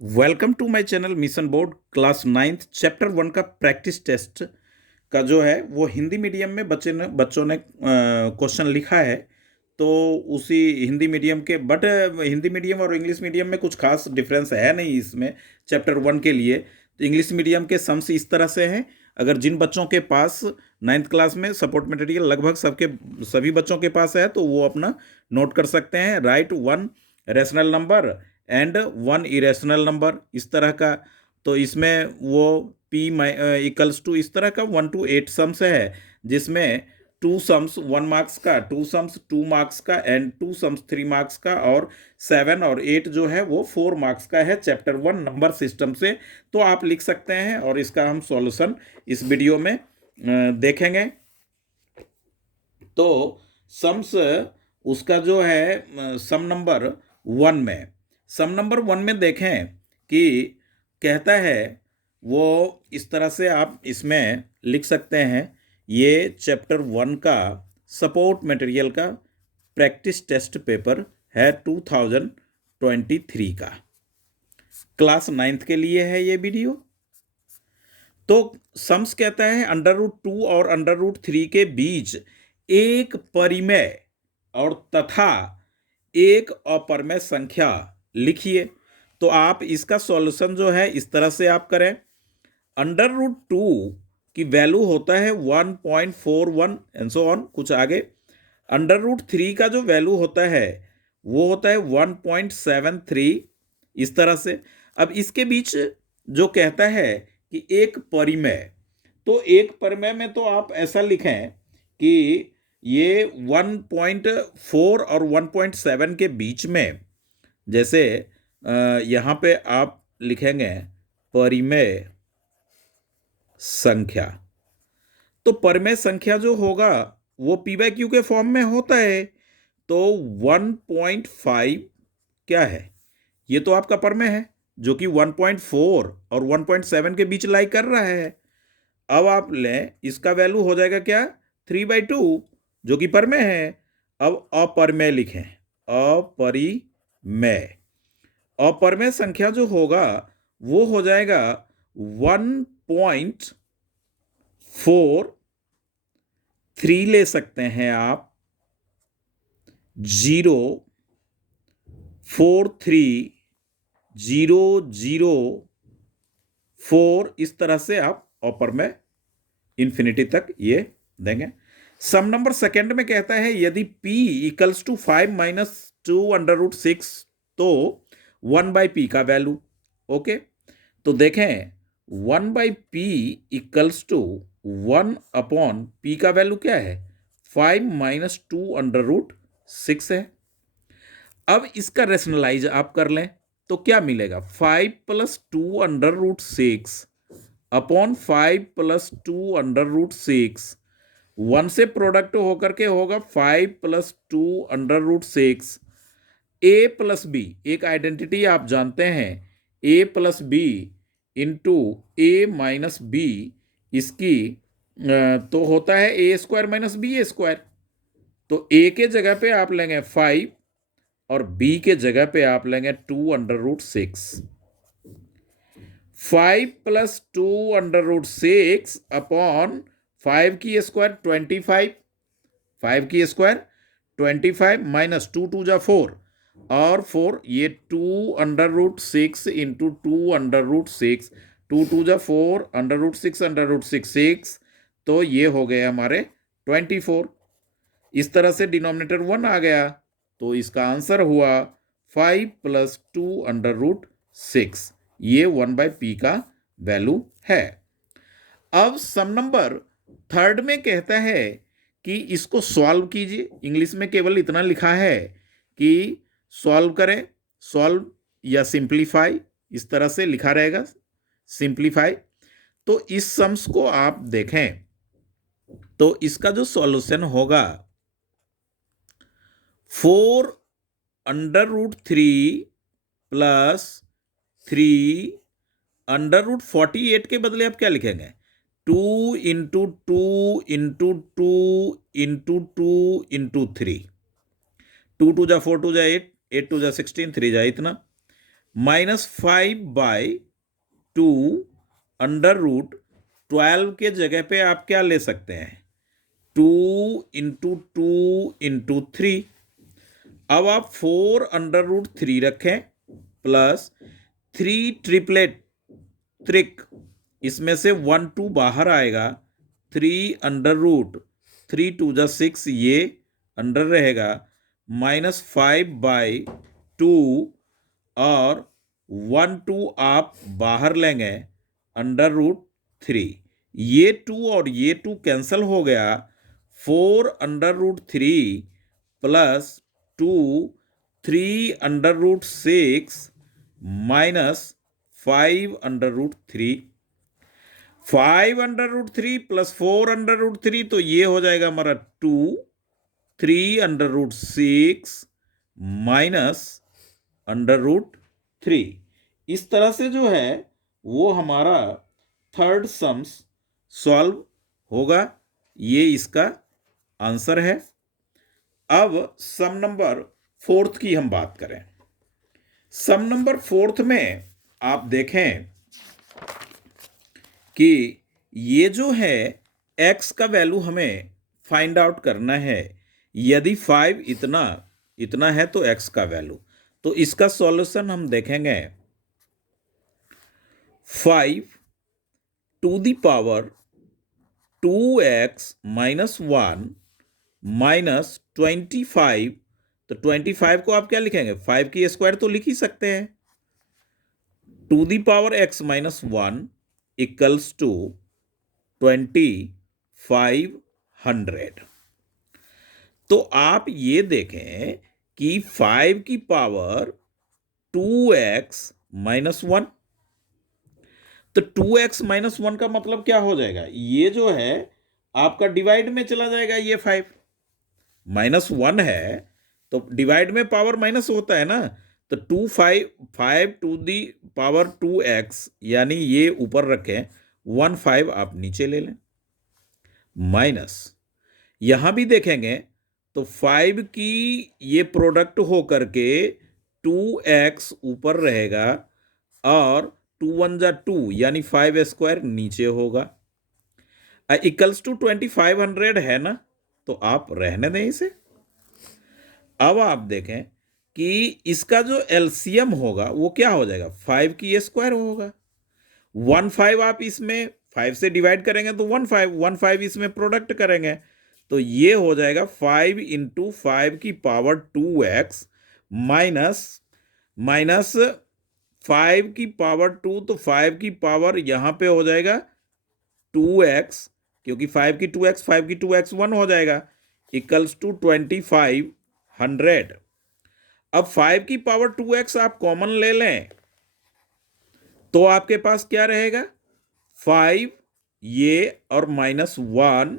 Welcome to my channel mission board class 9th chapter 1 का practice test का जो है वो हिंदी मीडियम में बच्चों ने क्वेश्चन लिखा है। तो उसी हिंदी मीडियम के बट हिंदी मीडियम और इंग्लिश मीडियम में कुछ खास डिफरेंस है नहीं इसमें चैप्टर 1 के लिए। तो इंग्लिश मीडियम के सम्स इस तरह से हैं। अगर जिन बच्चों के पास 9th क्लास में सपोर्ट मटेरियल लगभग सभी बच्चों के पास है तो वो अपना नोट कर सकते हैं। Right one rational number and one irrational number इस तरह का। तो इसमें वो p इक्वल्स टू इस तरह का 1 to 8 सम्स है, जिसमें 2 सम्स 1 मार्क्स का, 2 सम्स 2 मार्क्स का एंड 2 सम्स 3 मार्क्स का, और 7 और 8 जो है वो 4 मार्क्स का है चैप्टर 1 नंबर सिस्टम से। तो आप लिख सकते हैं और इसका हम सॉल्यूशन इस वीडियो में देखेंगे। तो सम्स उसका जो है सम नंबर वन में देखें कि कहता है वो इस तरह से आप इसमें लिख सकते हैं। ये चैप्टर 1 का सपोर्ट मटेरियल का प्रैक्टिस टेस्ट पेपर है 2023 का, क्लास 9th के लिए है ये वीडियो। तो सम्स कहता है √2 और √3 के बीच एक परिमेय और तथा एक अपरिमेय संख्या लिखिए। तो आप इसका सॉल्यूशन जो है इस तरह से आप करें। √2 की वैल्यू होता है 1.41 एंड सो ऑन कुछ आगे। √3 का जो वैल्यू होता है वो होता है 1.73 इस तरह से। अब इसके बीच जो कहता है कि एक परिमेय, तो एक परिमेय में तो आप ऐसा लिखें कि ये 1.4 और 1.7 के बीच में, जैसे यहाँ पे आप लिखेंगे परिमेय संख्या, तो परिमेय संख्या जो होगा वो p/q के फॉर्म में होता है। तो 1.5 क्या है, ये तो आपका परिमेय है जो कि 1.4 और 1.7 के बीच लाई कर रहा है। अब आप लें, इसका वैल्यू हो जाएगा क्या 3/2 जो कि परिमेय है। अब अपरिमेय लिखें, अपरिमेय संख्या जो होगा वो हो जाएगा 1.43 ले सकते हैं आप, 0.430004 इस तरह से आप अपरिमेय इंफिनिटी तक ये देंगे। सम नंबर सेकेंड में कहता है यदि p इक्वल्स टू 5 - 2√6 तो 1/p का वैल्यू। ओके, तो देखें 1/p इक्वल्स टू 1/p का वैल्यू क्या है 5 - 2√6 है। अब इसका रेशनलाइज आप कर लें तो क्या मिलेगा 5 + 2√6 अपॉन 5 + 2√6, 1 से प्रोडक्ट होकर के होगा 5 + 2√6। a + b एक आइडेंटिटी आप जानते हैं, a + b into a - b, इसकी तो होता है a² - b²। तो a के जगह पे आप लेंगे 5 और b के जगह पे आप लेंगे 2√6। 5 + 2√6 अपॉन 5 की स्क्वायर 25, 5 की स्क्वायर 25 - 2 2 जा 4 और 4, ये 2√6 इंटू 2√6, 2 2 जा 4, √6 6, तो ये हो गए हमारे 24। इस तरह से डिनोमिनेटर 1 आ गया, तो इसका आंसर हुआ 5 + 2√6, ये 1/p का वैल्यू है। अब सम नंबर थर्ड में कहता है कि इसको सॉल्व कीजिए। इंग्लिश में केवल इतना लिखा है कि सॉल्व करें, सॉल्व या सिंप्लीफाई, इस तरह से लिखा रहेगा सिंप्लीफाई। तो इस सम्स को आप देखें तो इसका जो सॉल्यूशन होगा 4√3 + 3 √48 के बदले आप क्या लिखेंगे 2 × 2 × 2 × 2 × 3, 2 2 जा 4 2 जा 8, 8 2 जा 16, 3 जा इतना, -5/2 √12 के जगह पे आप क्या ले सकते हैं, 2 × 2 × 3। अब आप 4√3 रखें प्लस 3 ट्रिपलेट त्रिक, इसमें से 1 2 बाहर आएगा, 3 √3 2 6, ये अंडर रहेगा, -5/2 और 1 2 आप बाहर लेंगे, √3। ये 2 और ये 2 कैंसिल हो गया, 4√3 प्लस 2 3√6 माइनस 5√3। 5√3 प्लस 4√3, तो ये हो जाएगा हमारा 2 3√6 माइनस √3। इस तरह से जो है वो हमारा थर्ड सम्स सॉल्व होगा। ये इसका आंसर है। अब सम नंबर 4 की हम बात करें। सम नंबर 4 में आप देखें कि ये जो है x का वैल्यू हमें फाइंड आउट करना है। यदि 5 इतना है तो x का वैल्यू, तो इसका सॉल्यूशन हम देखेंगे। 5 to the power 2x - 1 minus 25, तो 25 को आप क्या लिखेंगे, 5 की स्क्वायर तो लिख ही सकते हैं, to the power x - 1 equals to 2500। तो आप ये देखें कि 5 की पावर 2x - 1, तो 2x - 1 का मतलब क्या हो जाएगा, ये जो है आपका डिवाइड में चला जाएगा। ये 5 -1 है तो डिवाइड में पावर माइनस होता है ना, तो 5 टू दी पावर 2x, यानी ये ऊपर रखें, 1 5 आप नीचे ले लें, माइनस यहां भी देखेंगे तो 5 की ये प्रोडक्ट हो करके 2x ऊपर रहेगा और 2 1 जा 2, यानी 5 स्क्वायर नीचे होगा, इक्वल्स टू 2500 है ना, तो आप रहने दें इसे। अब आप देखें कि इसका जो एलसीएम होगा वो क्या हो जाएगा, 5 की स्क्वायर होगा, 1 5 आप इसमें 5 से डिवाइड करेंगे तो 1 5 इसमें प्रोडक्ट करेंगे, तो ये हो जाएगा 5 × 5 की पावर 2x माइनस 5 की पावर 2, तो 5 की पावर यहां पे हो जाएगा 2x, क्योंकि 5 की 2x 1 हो जाएगा, इक्वल्स टू 2500। अब 5 की पावर 2x आप कॉमन ले लें तो आपके पास क्या रहेगा, 5 ये और -1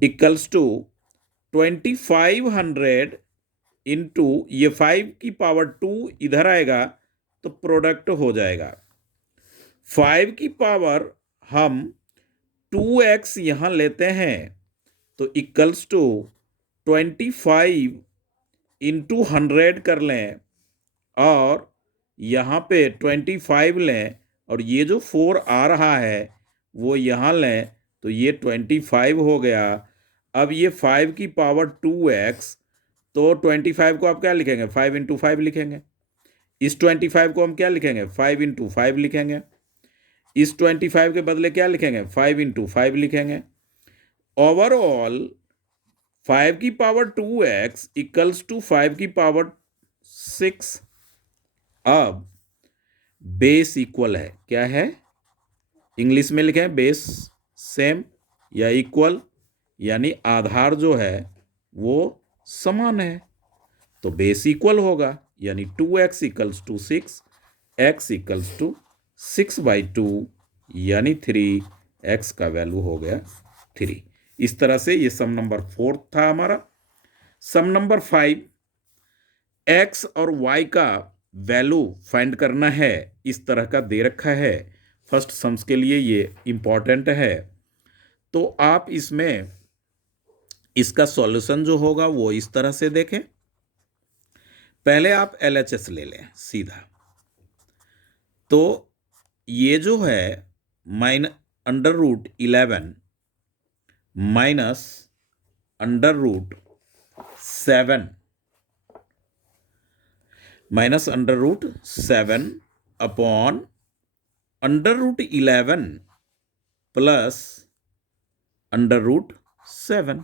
इक्वल्स टू 2500 इंटू ये 5 की पावर 2 इधर आएगा तो प्रोडक्ट हो जाएगा। 5 की पावर हम 2x यहां लेते हैं तो इक्वल्स टू 25 इंटू 100 कर लें और यहाँ पे 25 लें और ये जो 4 आ रहा है वो यहाँ लें तो ये 25 हो गया। अब ये 5 की पावर 2x, तो 25 को आप क्या लिखेंगे, 5 × 5 लिखेंगे। इस 25 को हम क्या लिखेंगे, 5 × 5 लिखेंगे। इस 25 के बदले क्या लिखेंगे, 5 × 5 लिखेंगे। ओवरऑल 5 की पावर 2x इक्वल्स टू 5 की पावर 6। अब बेस इक्वल है, क्या है, इंग्लिश में लिखें बेस सेम या इक्वल, यानी आधार जो है वो समान है, तो बेस इक्वल होगा, यानी 2x equals to 6, x equals to 6/2, यानी 3, x का वैल्यू हो गया 3। इस तरह से ये सम नंबर 4 था हमारा। सम नंबर 5, x और y का वैल्यू फाइंड करना है, इस तरह का दे रखा है। फर्स्ट सम्स के लिए ये इंपॉर्टेंट है, तो आप इसमें इसका सॉल्यूशन जो होगा वो इस तरह से देखें। पहले आप LHS ले लें सीधा। तो ये जो है √11 माइनस √7 अपॉन √11 प्लस √7।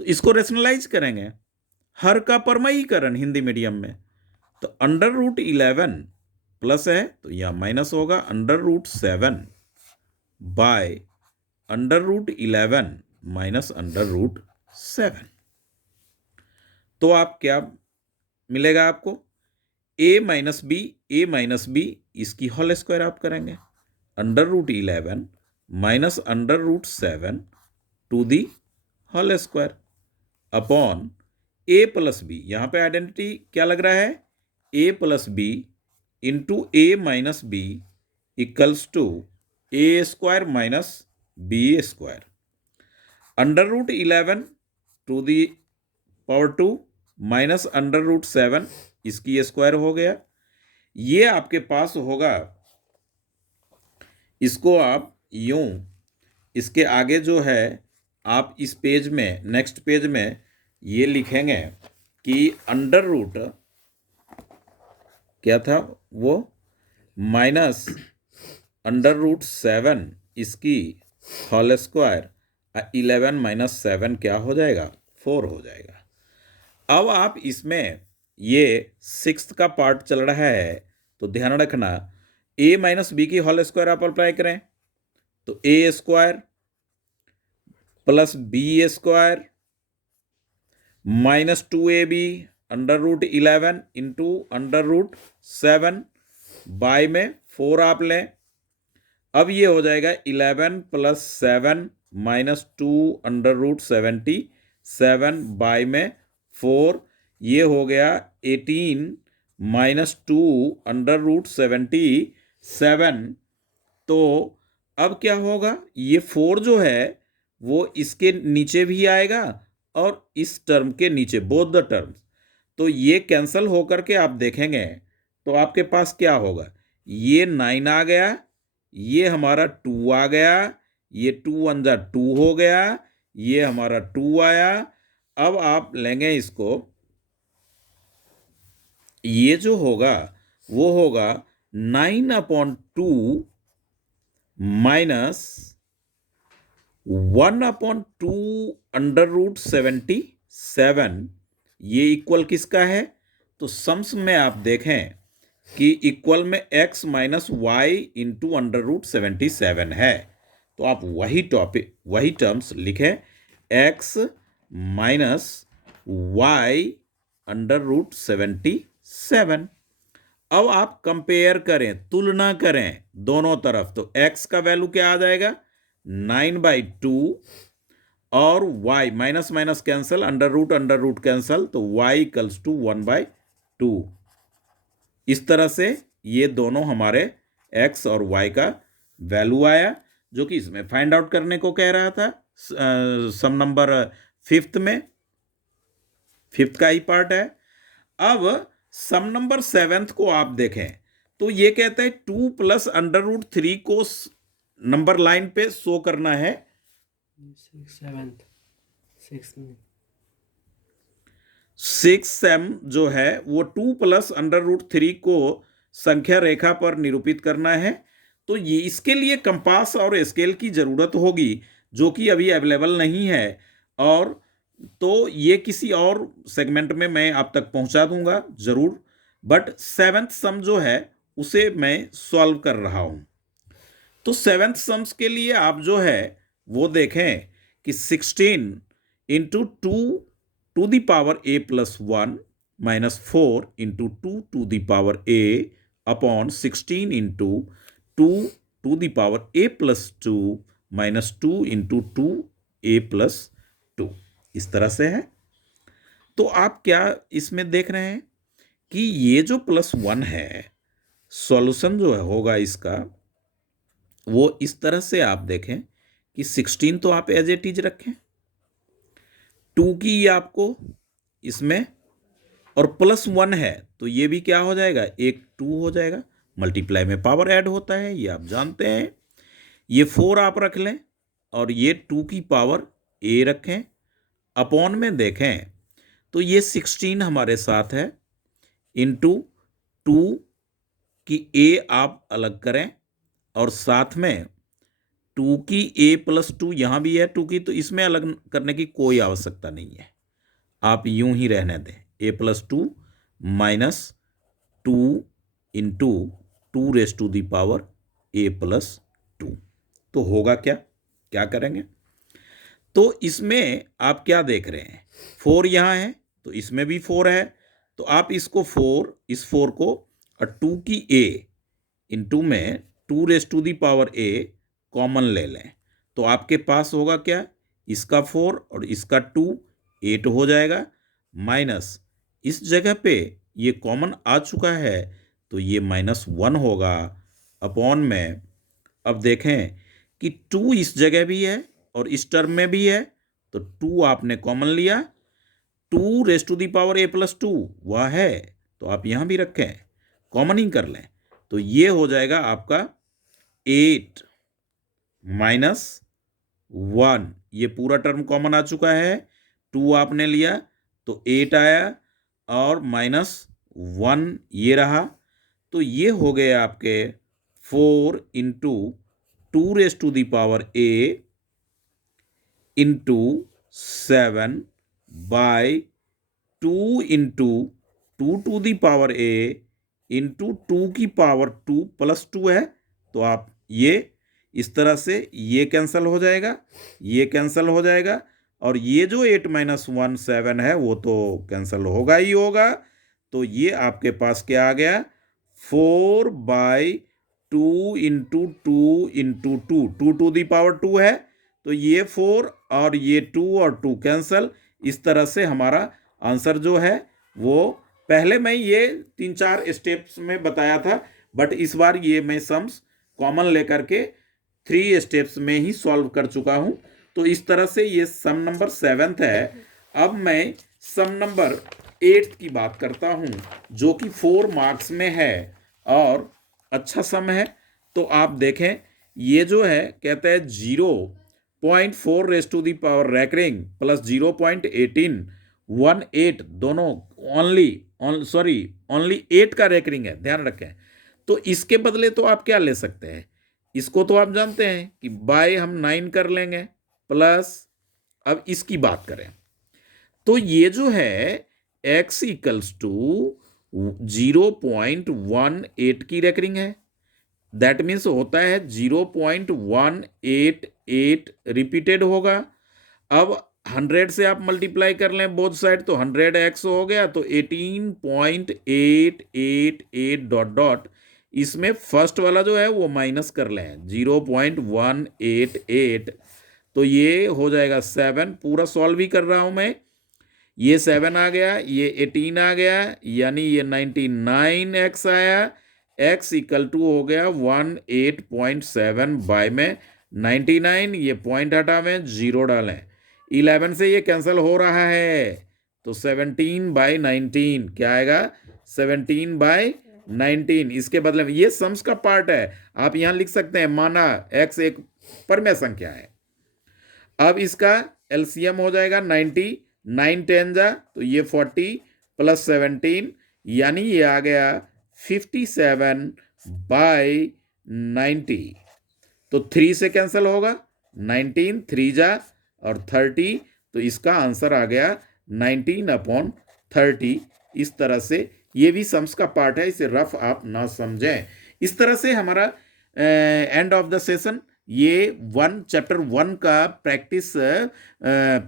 तो इसको रेशनलाइज करेंगे, हर का परमयीकरण हिंदी मीडियम में। तो √11 प्लस है तो यह माइनस होगा, √7 बाय √11 माइनस √7। तो आप क्या मिलेगा आपको, a माइनस बी इसकी होल स्क्वायर आप करेंगे, √11 minus √7 to the whole square upon a plus B. यहाँ पे आइडेंटिटी क्या लग रहा है, a plus B into a minus B equals to a square minus b square, √11 to the power 2 minus √7 इसकी स्क्वायर हो गया। ये आपके पास होगा, इसको आप यूं, इसके आगे जो है आप इस पेज में, नेक्स्ट पेज में ये लिखेंगे कि अंडर रूट क्या था वो, माइनस √7 इसकी होल स्क्वायर, 11 माइनस 7 क्या हो जाएगा, 4 हो जाएगा। अब आप इसमें ये 6th का पार्ट चल रहा है तो ध्यान रखना, a माइनस बी की होल स्क्वायर आप अप्लाई करें तो a square plus b square minus 2ab √11 into √7 by में 4 आप लें। अब ये हो जाएगा 11 प्लस 7 माइनस 2 √77 बाय में 4, ये हो गया 18 माइनस 2 √77। तो अब क्या होगा, ये 4 जो है वो इसके नीचे भी आएगा और इस टर्म के नीचे, बोथ द टर्म्स। तो ये कैंसल होकर के आप देखेंगे तो आपके पास क्या होगा, ये 9 आ गया, ये हमारा 2 आ गया, ये 2 1 जा 2 हो गया, ये हमारा 2 आया। अब आप लेंगे इसको, ये जो होगा वो होगा 9/2 माइनस 1/2 √77। ये इक्वल किसका है, तो सम्स में आप देखें कि इक्वल में x माइनस वाई इंटू √77 है। तो आप वही टॉपिक, वही टर्म्स लिखें, x माइनस वाई √77। अब आप कंपेयर करें, तुलना करें दोनों तरफ, तो x का वैल्यू क्या आ जाएगा, 9/2 और y minus minus cancel, under root cancel, तो y इक्वल्स टू 1/2। इस तरह से ये दोनों हमारे x और y का वैल्यू आया, जो कि इसमें फाइंड आउट करने को कह रहा था। सम नंबर 5th में, 5th का ही पार्ट है। अब सम नंबर 7th को आप देखें तो ये कहता है 2 प्लस √3 को नंबर लाइन पे शो करना है। 6 जो है वो 2 प्लस √3 को संख्या रेखा पर निरूपित करना है। तो ये इसके लिए कंपास और स्केल की जरूरत होगी, जो कि अभी अवेलेबल नहीं है, और तो ये किसी और सेगमेंट में मैं आप तक पहुंचा दूंगा जरूर। बट 7th सम जो है उसे मैं सॉल्व कर रहा हूं। तो 7th सम्स के लिए आप जो है वो देखें कि 16 into 2 to the power a plus 1 minus 4 into 2 to the power a upon 16 into 2 to the power a plus 2 minus 2 into 2 a plus 2, इस तरह से है। तो आप क्या इसमें देख रहे हैं कि ये जो +1 है, सॉल्यूशन जो है होगा इसका वो इस तरह से आप देखें कि 16 तो आप एज इट इज रखें, 2 की आपको इसमें और +1 है तो ये भी क्या हो जाएगा, एक 2 हो जाएगा। मल्टीप्लाई में पावर ऐड होता है, ये आप जानते हैं। ये 4 आप रख लें और ये 2 की पावर a रखें, अपॉन में देखें तो ये 16 हमारे साथ है, इंटू 2 की a आप अलग करें और साथ में 2 की a+2 यहाँ भी है 2 की, तो इसमें अलग करने की कोई आवश्यकता नहीं है, आप यूं ही रहने दें। a+2 माइनस 2 इंटू 2 a+2, तो होगा क्या, क्या करेंगे? तो इसमें आप क्या देख रहे हैं, 4 यहाँ है तो इसमें भी 4 है, तो आप इसको 4, इस 4 को 2 की a इंटू में 2a कॉमन ले लें, तो आपके पास होगा क्या, इसका 4 और इसका 2, 8 हो जाएगा, माइनस इस जगह पे ये कॉमन आ चुका है तो ये -1 होगा, अपॉन में अब देखें कि 2 इस जगह भी है और इस टर्म में भी है, तो 2 आपने कॉमन लिया, 2a+2 वह है तो आप यहां भी रखें, कॉमन ही कर लें, तो ये हो जाएगा आपका 8 माइनस 1, ये पूरा टर्म कॉमन आ चुका है, 2 आपने लिया तो 8 आया और -1 ये रहा, तो ये हो गए आपके 4 into 2a into 7 by 2 into 2a into 2 की पावर 2 +2 है, तो आप ये इस तरह से ये कैंसिल हो जाएगा, ये कैंसिल हो जाएगा, और ये जो 8 - 1 7 है वो तो कैंसिल होगा ही होगा, तो ये आपके पास क्या आ गया, 4/2 इंटू 2 इंटू 2 2 है, तो ये 4 और ये 2 और 2 कैंसिल, इस तरह से हमारा आंसर जो है वो, पहले मैं ये 3-4 स्टेप्स में बताया था, बट इस बार ये मैं सम्स कॉमन लेकर के 3 स्टेप्स में ही सॉल्व कर चुका हूं, तो इस तरह से ये सम नंबर 7th है। अब मैं सम नंबर 8th की बात करता हूं जो कि 4 मार्क्स में है और अच्छा सम है, तो आप देखें ये जो है कहता है 0.4 raise to the power recurring plus 0.18 दोनों ओनली 8 का रैकरिंग है, ध्यान रखें। तो इसके बदले तो आप क्या ले सकते हैं, इसको तो आप जानते हैं कि बाय हम 9 कर लेंगे, प्लस अब इसकी बात करें तो ये जो है x = 0.18 की रैकरिंग है, दैट मीन्स होता है 0.188 रिपीटेड होगा। अब 100 से आप मल्टीप्लाई कर लें बोथ साइड तो 100x हो गया, तो 18.888 डॉट डॉट, इसमें फर्स्ट वाला जो है वो माइनस कर लें 0.188, तो ये हो जाएगा 7, पूरा सॉल्व ही कर रहा हूं मैं, ये 7 आ गया, ये 18 आ गया, यानी ये 99x आया, x = हो गया 18.7 बाय में 99, ये पॉइंट हटावें 0 डालें, 11 से ये कैंसिल हो रहा है, तो 17/19 क्या आएगा, 17/19, इसके बदले में ये सम्स का पार्ट है, आप यहां लिख सकते हैं माना x एक परमेय संख्या है। अब इसका एलसीएम हो जाएगा 90, 9 10 जा तो ये 40 प्लस 17, यानी ये आ गया 57/90, तो 3 से कैंसिल होगा, 19 3 जा और 30, तो इसका आंसर आ गया 19/30। इस तरह से ये भी सम्स का पार्ट है, इसे रफ आप ना समझें। इस तरह से हमारा एंड ऑफ द सेशन, ये चैप्टर 1 का प्रैक्टिस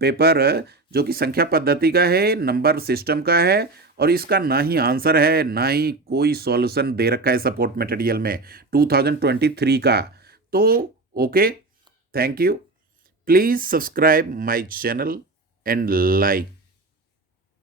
पेपर जो कि संख्या पद्धति का है, नंबर सिस्टम का है, और इसका ना ही आंसर है ना ही कोई सॉल्यूशन दे रखा है सपोर्ट मटेरियल में 2023 का। तो okay, thank you, please subscribe my channel and like.